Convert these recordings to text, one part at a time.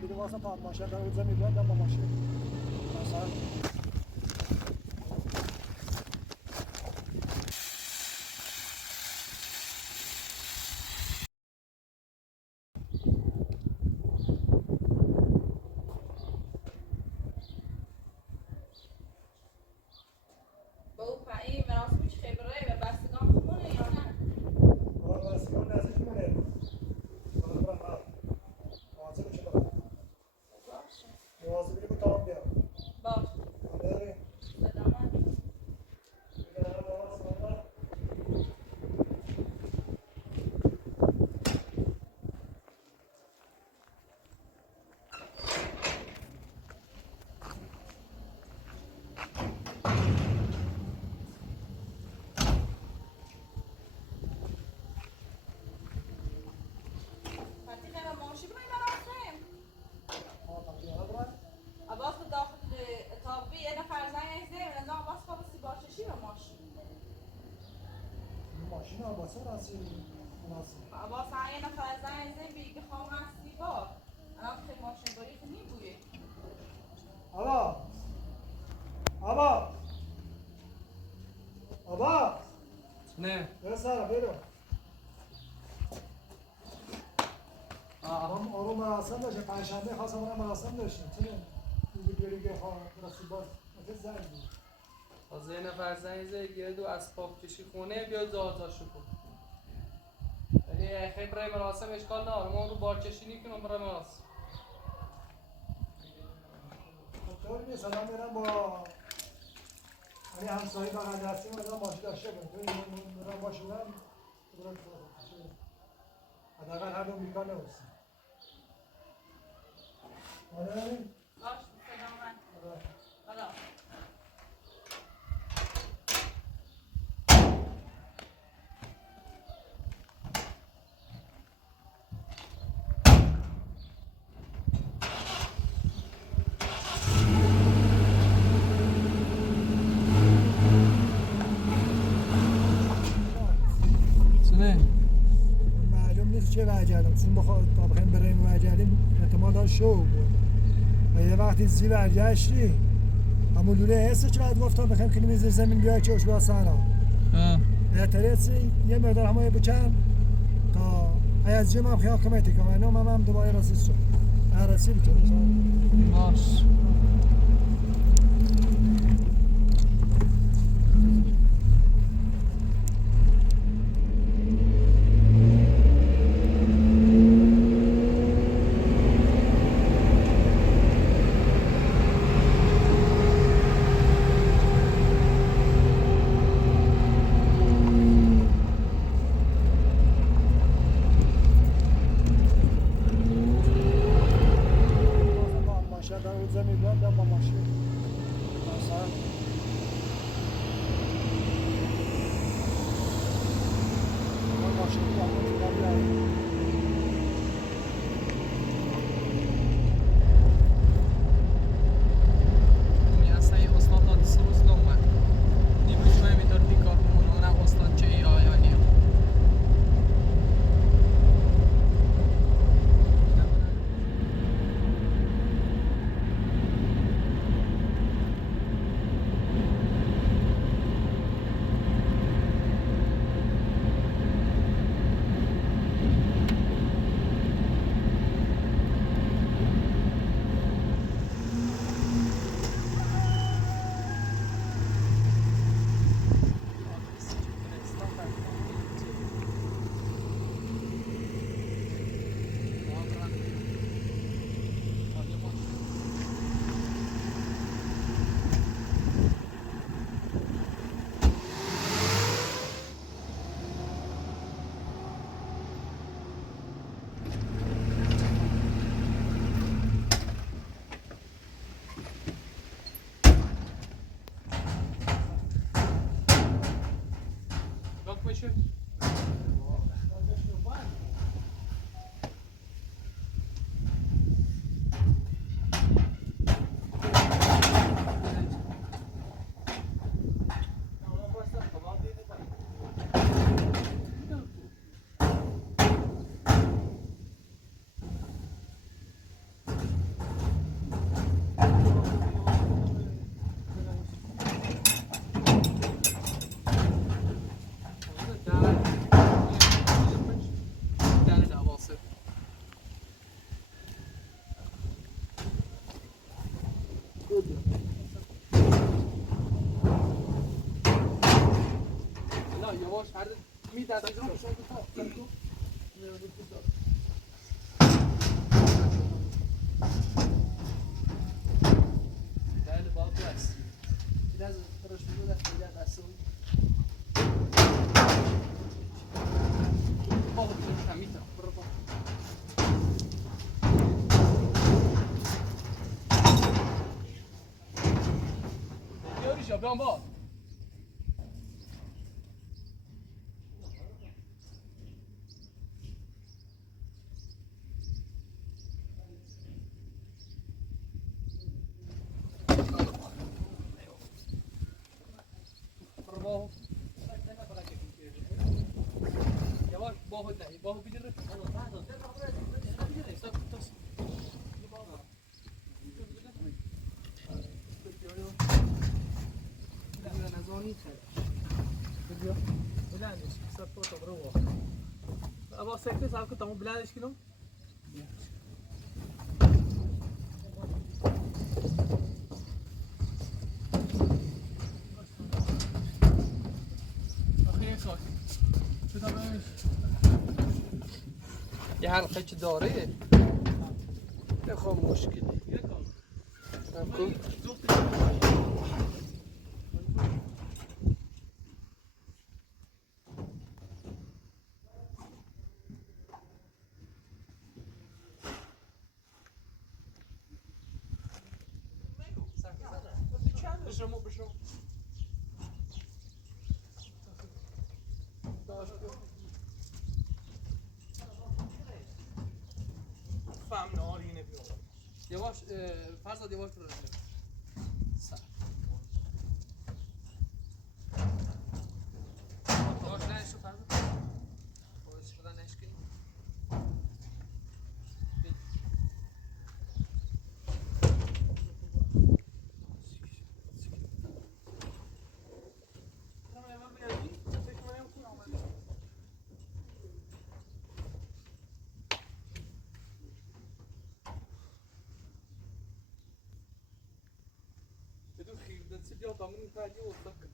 دیگه واسه تا ماشین رو زمین بیاد با ماشین مثلا ماشین آباسه راسی مناسب عباس عین نفر زنگ زن بیگه خواهم هستی با الان خیلی ماشین داری که نیبویه آبا آبا آبا نه برسارا برو آروم مراسم داشته پنجشنبه خواستم برم مراسم داشتیم چه دیگه بری که خواهم رسول باز مثل زنگ بود تازه یه نفر زنگ زد گره دو اسباب کشی خونه بیاد زازاشو کن ولی خیلی برای مراسم اشکال نداره ما رو بارکشی نیکنم برای مراسم طور نیست الان میرم با همسایه بغل دستیم مثلا ماشین داشته کنیم میرم باشونم حداقل هر دو امریکا نبستیم آره باش صدا من حالا معلوم نیست چه وجهدم چون تا بخوایم بریم وجهدیم احتمال داشت شو بود و یه وقتی زی برگشتی همون لوله حسه چه باید گفتم بخوایم کنیم زیر زمین بیای چه اشباه سنا بهتره یه مقدار همه بچن تا از جیم هم خیال کمیتی کنم اینو هم دوباره رسیست شد رسی بکنم باش زمین بیاد با ماشین دست رو بشون تو بله باب هست این از روش بود دست باب کمیتا برو باب بیاریش بیام باب yavaş bohu değil bohu bilir Agora você sabe que estamos brilhantes que não? یه حلقه که داره بخوام مشکلی نکن بشم فهم نارینه بیام یواش فرزاد یواش برو یواش نشو فرزاد باش خدا نشکنی سيبيها طعمين بتاع دي وتفكر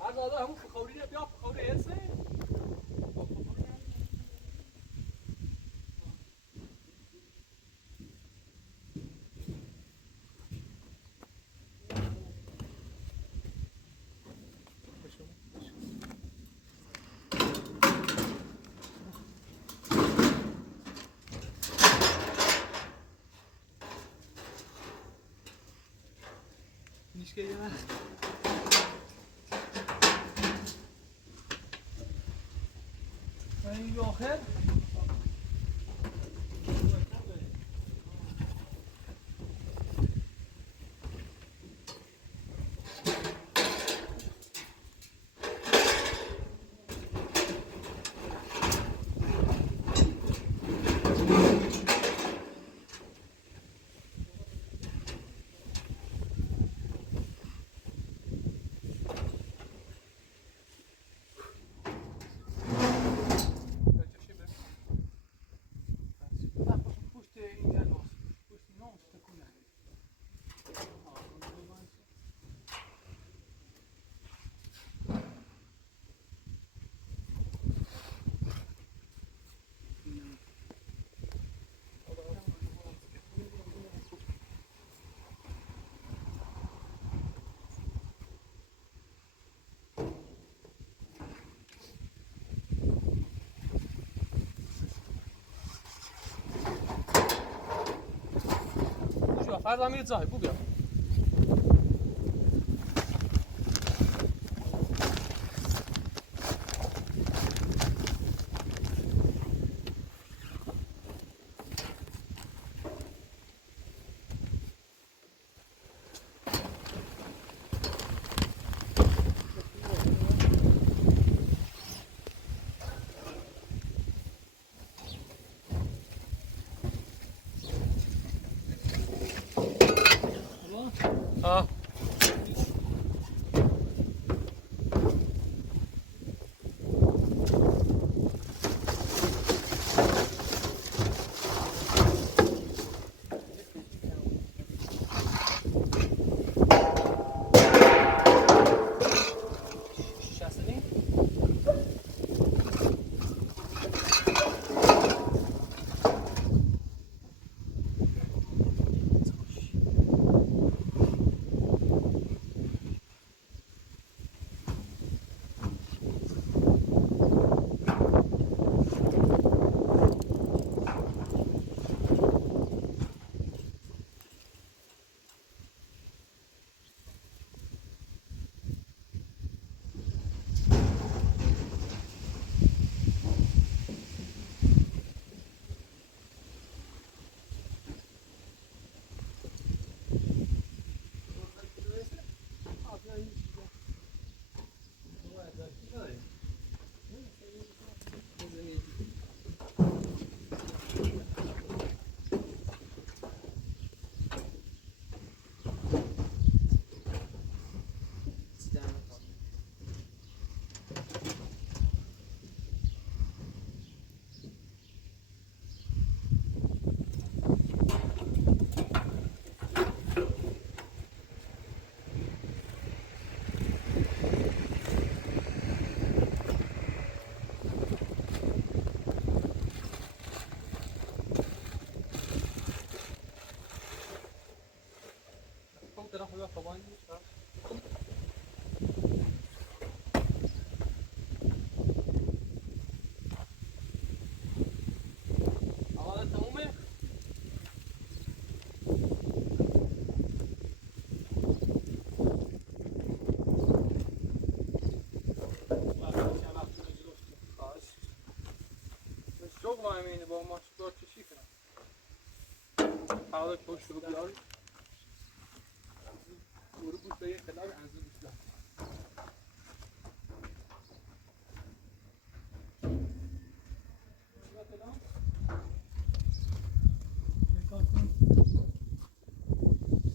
عاد والله هم فخورين بيا فخورين هسه Nişke yeme. این آخر فردا میره زای بو بیا اه دارم خوبه خوابانی آماده تمومه؟ شغل همینه با ما شکار چشی کنم حالا تو شروع بیاری برو بود به یه خلال انزو بیشتر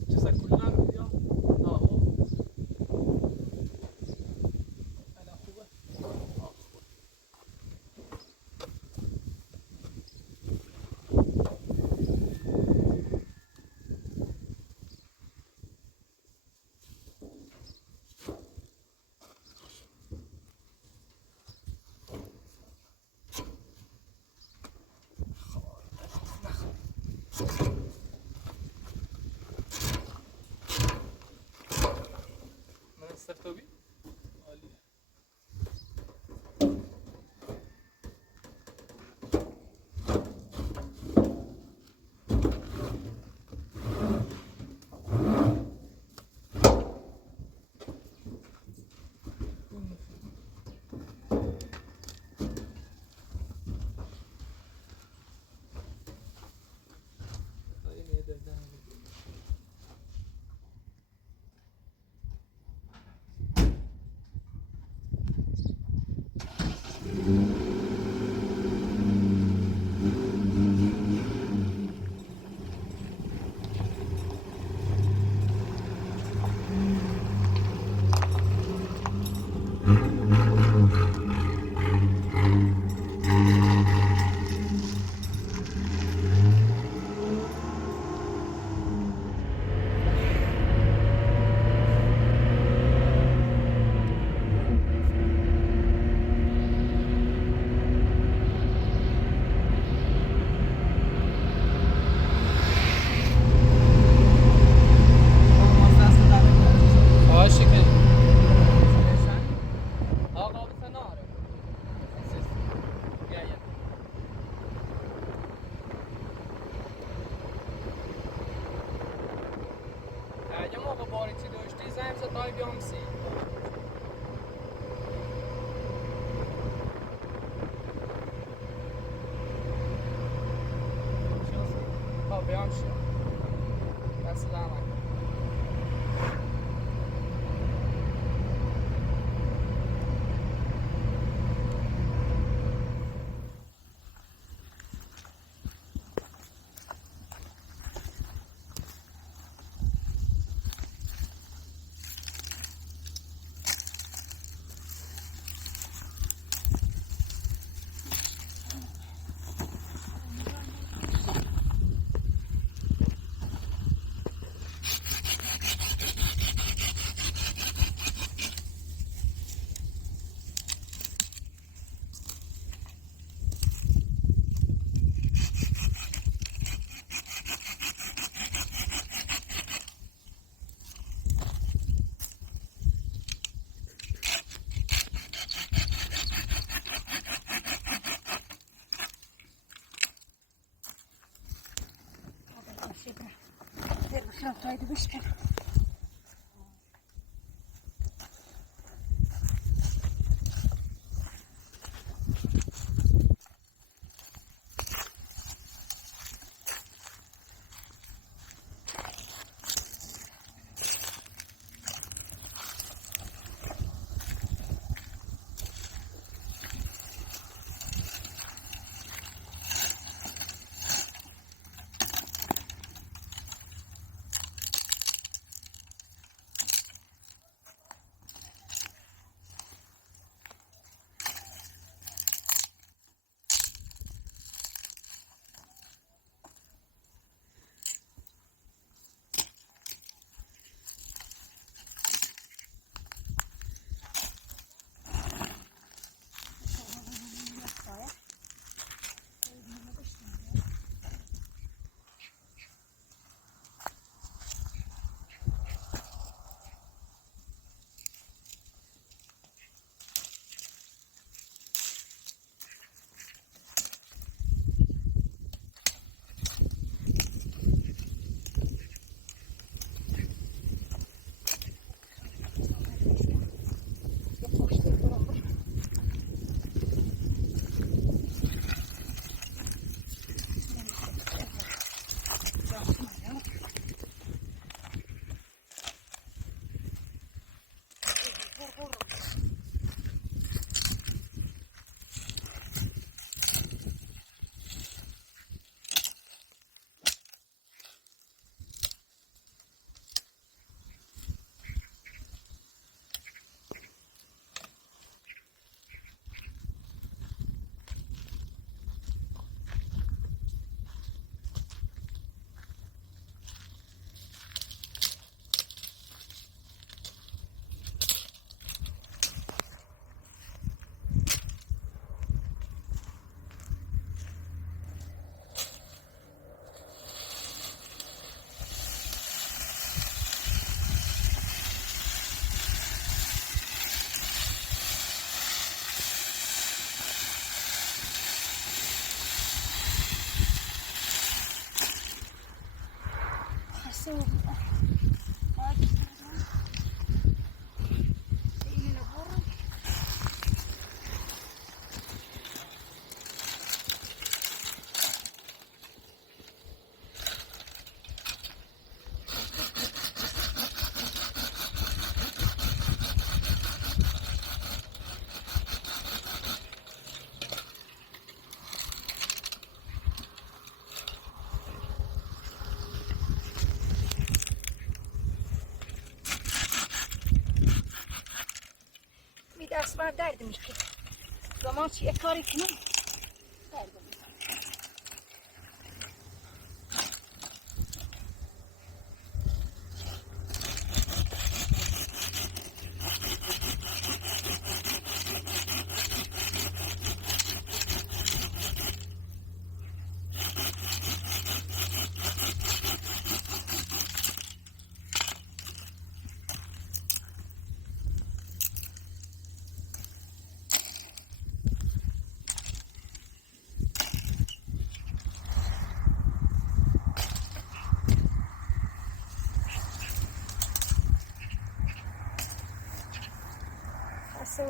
چیزا کلنا رو بیا نه الان خوبه من استرتوبی عالیه Haydi başka. اصلا این لبورم می دست بر درد میشه زمان چیه کاری کنم درد میشه اصلا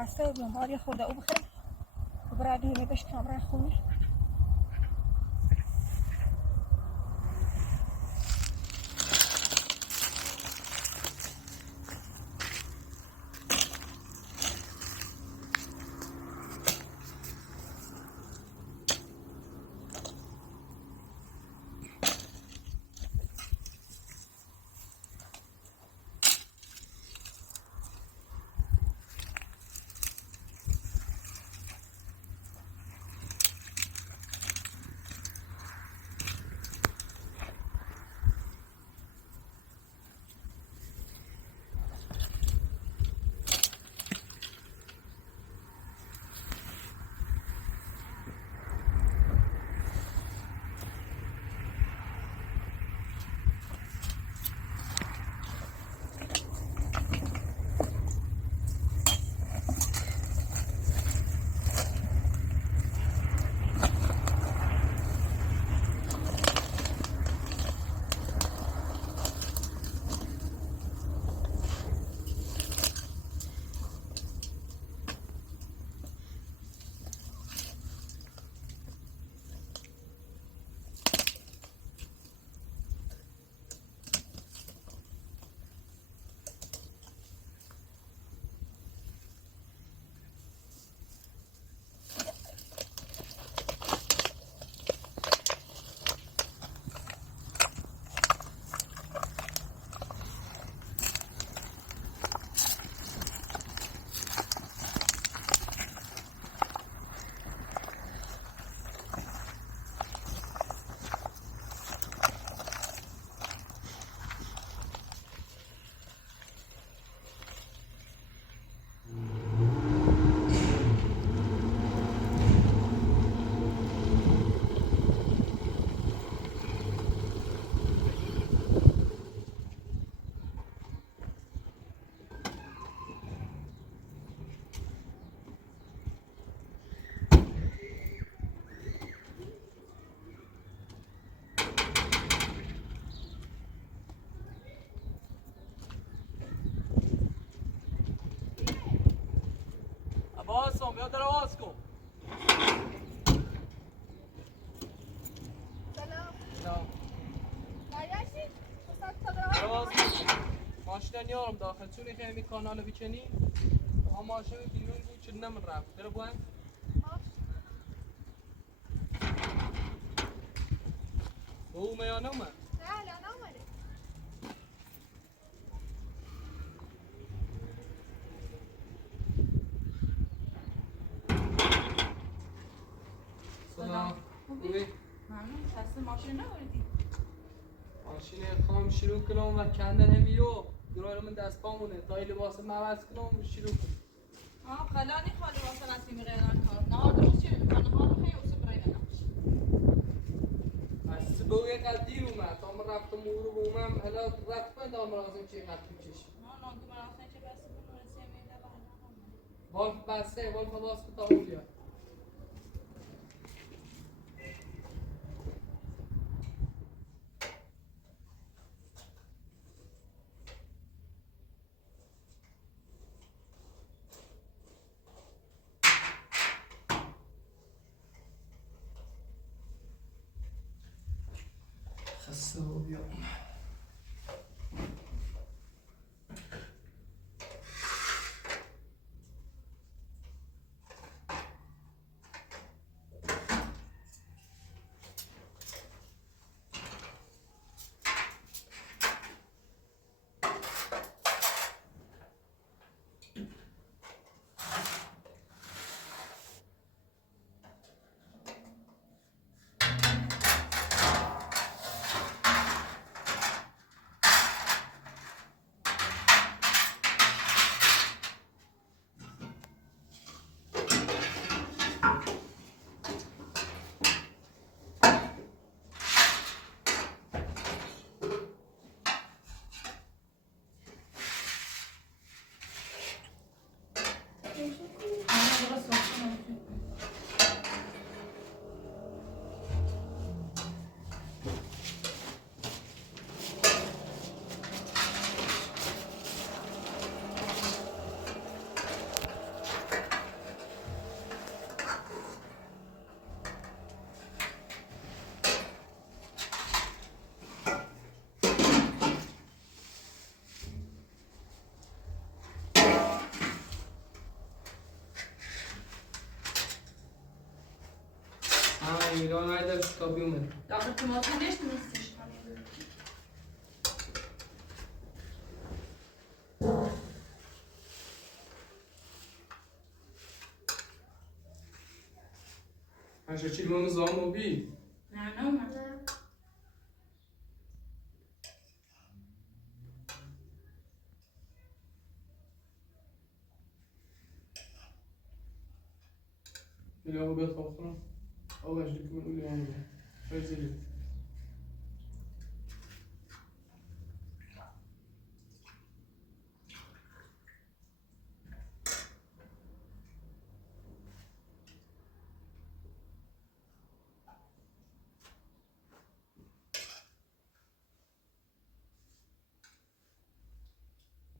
خسته بودم باری خورده او بخیر و برای دیگه بهش کامران خونه عباسم بیا در آواز کن سلام سلام برگشتی؟ تا در آواز کن ماشین نیارم داخل چونی که همی کانال بیچنی ها ماشین بیرون بود چون نمون رفت در بوین او میانه من نه نامده سلام خوبی؟ ممنون خسته ماشین نبردی ماشین خام شروع کنم و کندن همیو گرایل من دست پامونه تا این لباس ما عوض کنم شروع کنم. خلاني خالي وصلت من غير الكار نهار درست شده نهار خیلی اوسه برای نمش از سبوی قدیر اومد تا من رفتم او رو اومم حالا رفت کنید آن مرازم چه قدر کشید نه تو مراسم چه بس بود مرسی میده والف بسته والف باز که تا اون بیاد خسته و بیام ایران های در شکابی اومد داخل توماتو نیستش هشت چی لون زام بی نه اومد اینا رو بیاد خواب کنم آقا اشتی که من اولی همونه شاید زیلی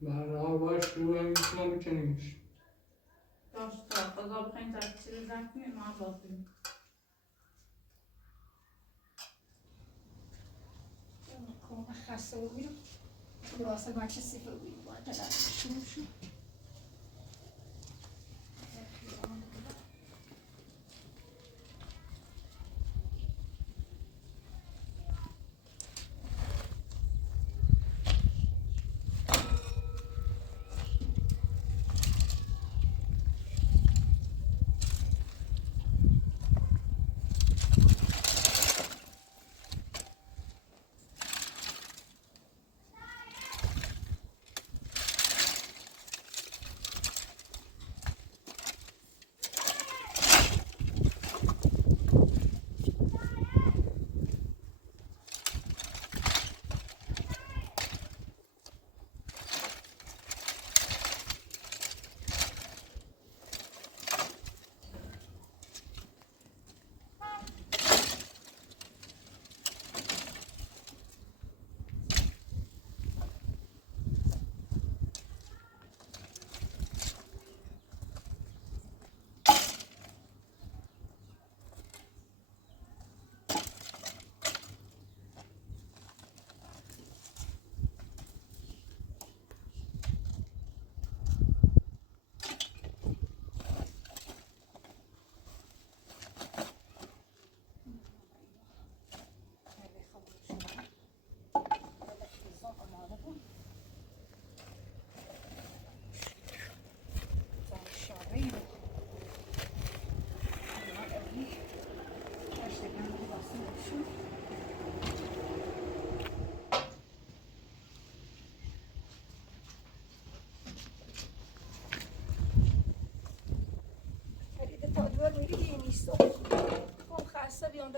برنامه باش رو هم میتونم بکنیمش داشت تا خدا بخواین چیز زنگ ما باید خسته و بیرم لباسه من چه سیفه بیرم باید دارم شروع شد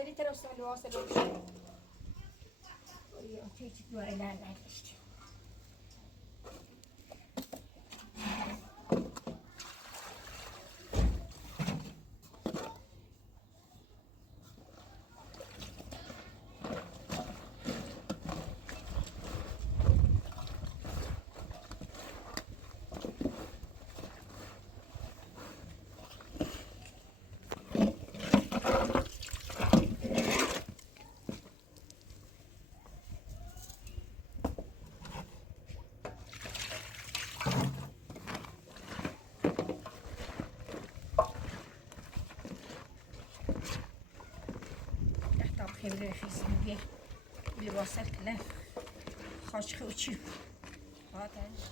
داری ترسم لواس لوش یا چی دواره نداشت خیلی رفیق میگه لباس کله خاش خوچی آتش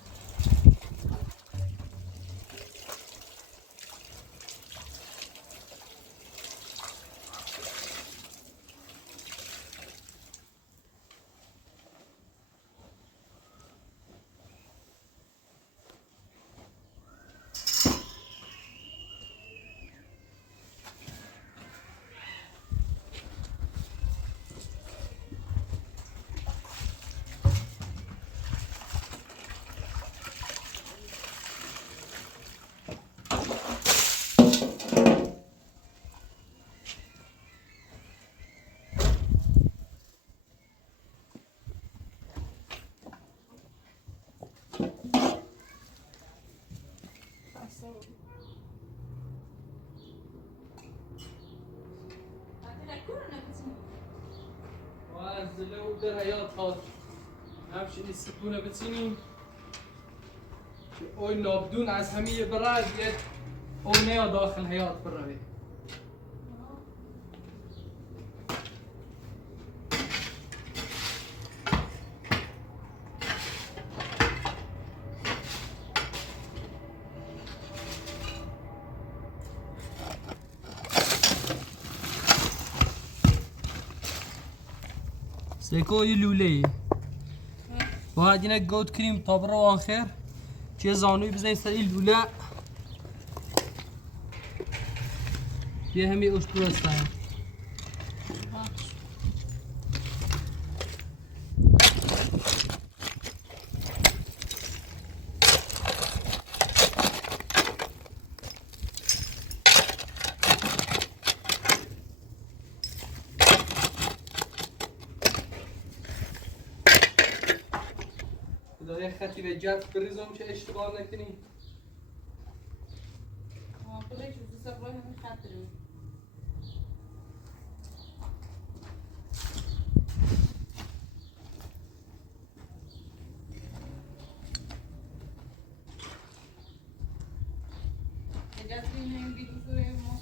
زله و در حیات هات همچنین سکونه بچینیم که اوی نابدون از همه برای بیاد او نیا داخل حیات بروی سیکوی لوله باید اینه گود کریم تا برو آخر چه زانوی بزنی سر این لوله یه همی اوش درست دارم داره خطی به جد بریزم که اشتباه نکنی خودش دوست دارم همین خط رو اجازه این ویدیو ما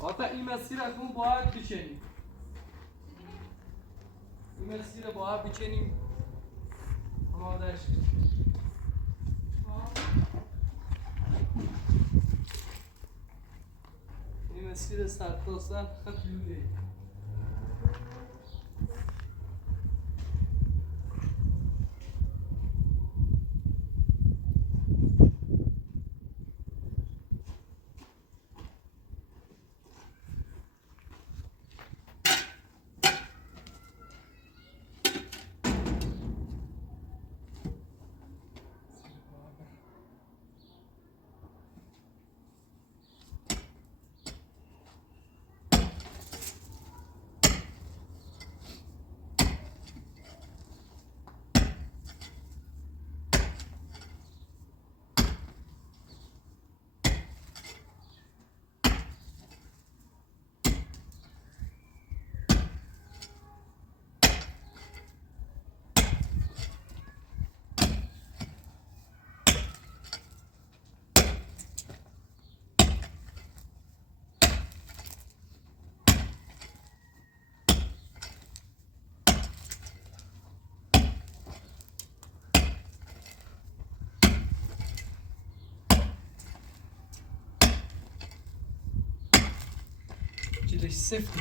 آتا این مسیر از اون باید بچنیم این مسیر باید بچنیم آمادهش این مسیر سر تا سر خط لوله دلش سفته.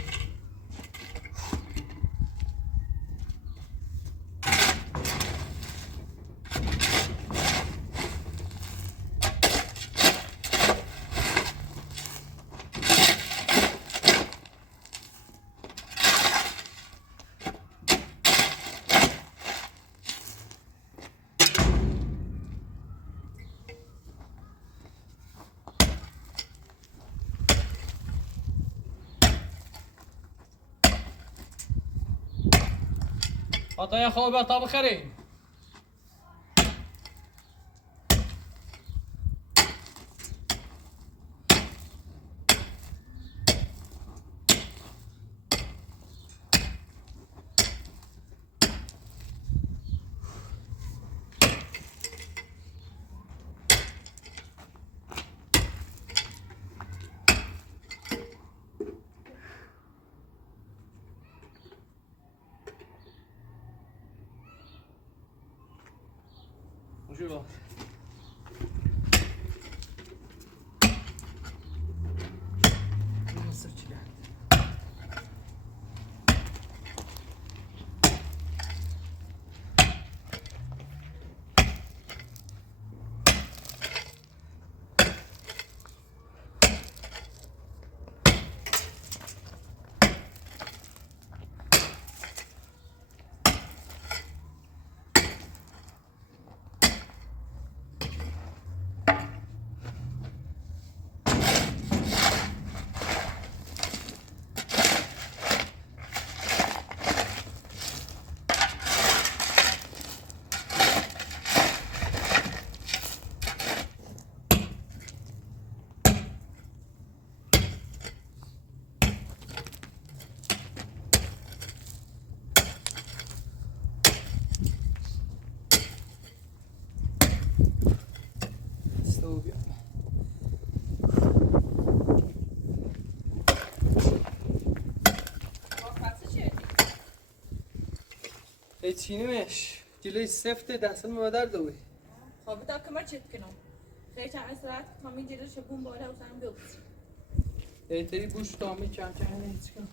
عطايا خوابه طاب خيرين. وشو بقى؟ چینیمش جلوی سفته دستم به در دوی. خب تا کمر چت کنم. خیلی چند ساعت تامی جلوی شبون بالا و سرم بیوکس. ایتری بوش تامی کم هیچ کنم.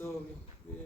دستو بیا